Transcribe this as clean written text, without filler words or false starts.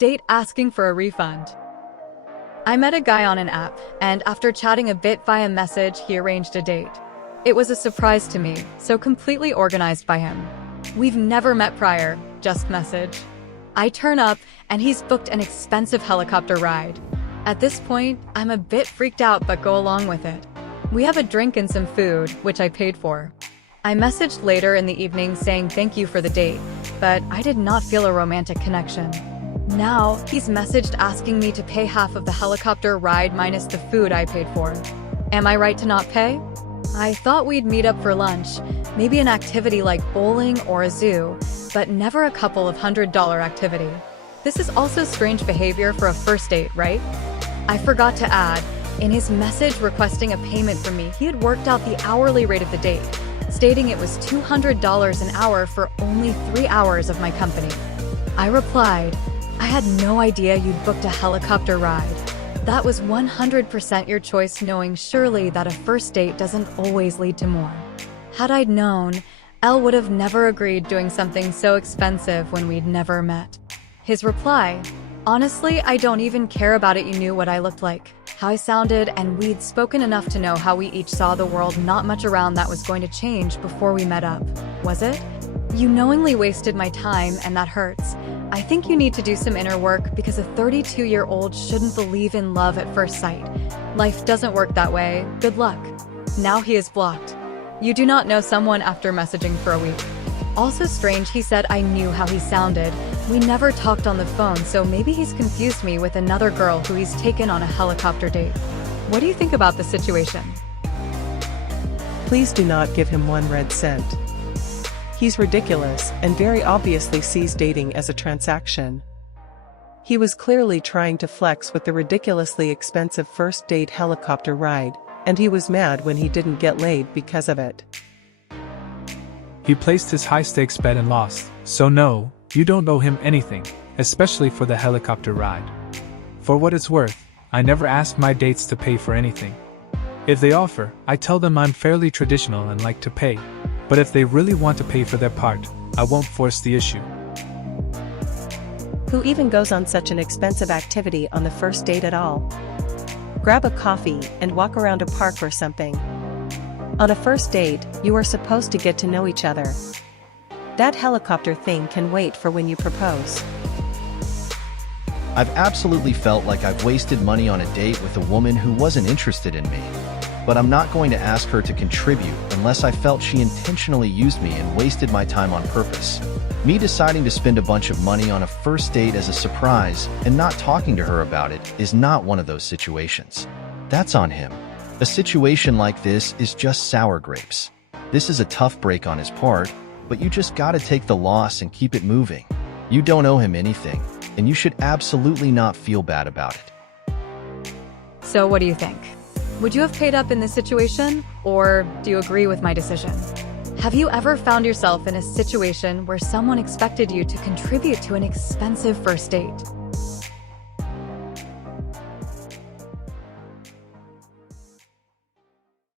Date asking for a refund. I met a guy on an app, and after chatting a bit via message, he arranged a date. It was a surprise to me, so completely organized by him. We've never met prior, just message. I turn up, and he's booked an expensive helicopter ride. At this point, I'm a bit freaked out but go along with it. We have a drink and some food, which I paid for. I messaged later in the evening saying thank you for the date, but I did not feel a romantic connection. Now, he's messaged asking me to pay half of the helicopter ride minus the food I paid for. Am I right to not pay? I thought we'd meet up for lunch, maybe an activity like bowling or a zoo, but never a couple of $100 activity. This is also strange behavior for a first date, right? I forgot to add, in his message requesting a payment from me, he had worked out the hourly rate of the date, stating it was $200 an hour for only 3 hours of my company. I replied, I had no idea you'd booked a helicopter ride. That was 100% your choice, knowing surely that a first date doesn't always lead to more. Had I known, Elle would have never agreed doing something so expensive when we'd never met. His reply, honestly, I don't even care about it. You knew what I looked like, how I sounded, and we'd spoken enough to know how we each saw the world. Not much around that was going to change before we met up, was it? You knowingly wasted my time, and that hurts. I think you need to do some inner work because a 32-year-old shouldn't believe in love at first sight. Life doesn't work that way. Good luck. Now he is blocked. You do not know someone after messaging for a week. Also strange, he said I knew how he sounded. We never talked on the phone, so maybe he's confused me with another girl who he's taken on a helicopter date. What do you think about the situation? Please do not give him one red cent. He's ridiculous and very obviously sees dating as a transaction. He was clearly trying to flex with the ridiculously expensive first date helicopter ride, and he was mad when he didn't get laid because of it. He placed his high-stakes bet and lost, so no, you don't owe him anything, especially for the helicopter ride. For what it's worth, I never ask my dates to pay for anything. If they offer, I tell them I'm fairly traditional and like to pay. But if they really want to pay for their part, I won't force the issue. Who even goes on such an expensive activity on the first date at all? Grab a coffee and walk around a park or something. On a first date, you are supposed to get to know each other. That helicopter thing can wait for when you propose. I've absolutely felt like I've wasted money on a date with a woman who wasn't interested in me. But I'm not going to ask her to contribute unless I felt she intentionally used me and wasted my time on purpose. Me deciding to spend a bunch of money on a first date as a surprise and not talking to her about it is not one of those situations. That's on him. A situation like this is just sour grapes. This is a tough break on his part, but you just gotta take the loss and keep it moving. You don't owe him anything, and you should absolutely not feel bad about it. So what do you think? Would you have paid up in this situation, or do you agree with my decision? Have you ever found yourself in a situation where someone expected you to contribute to an expensive first date?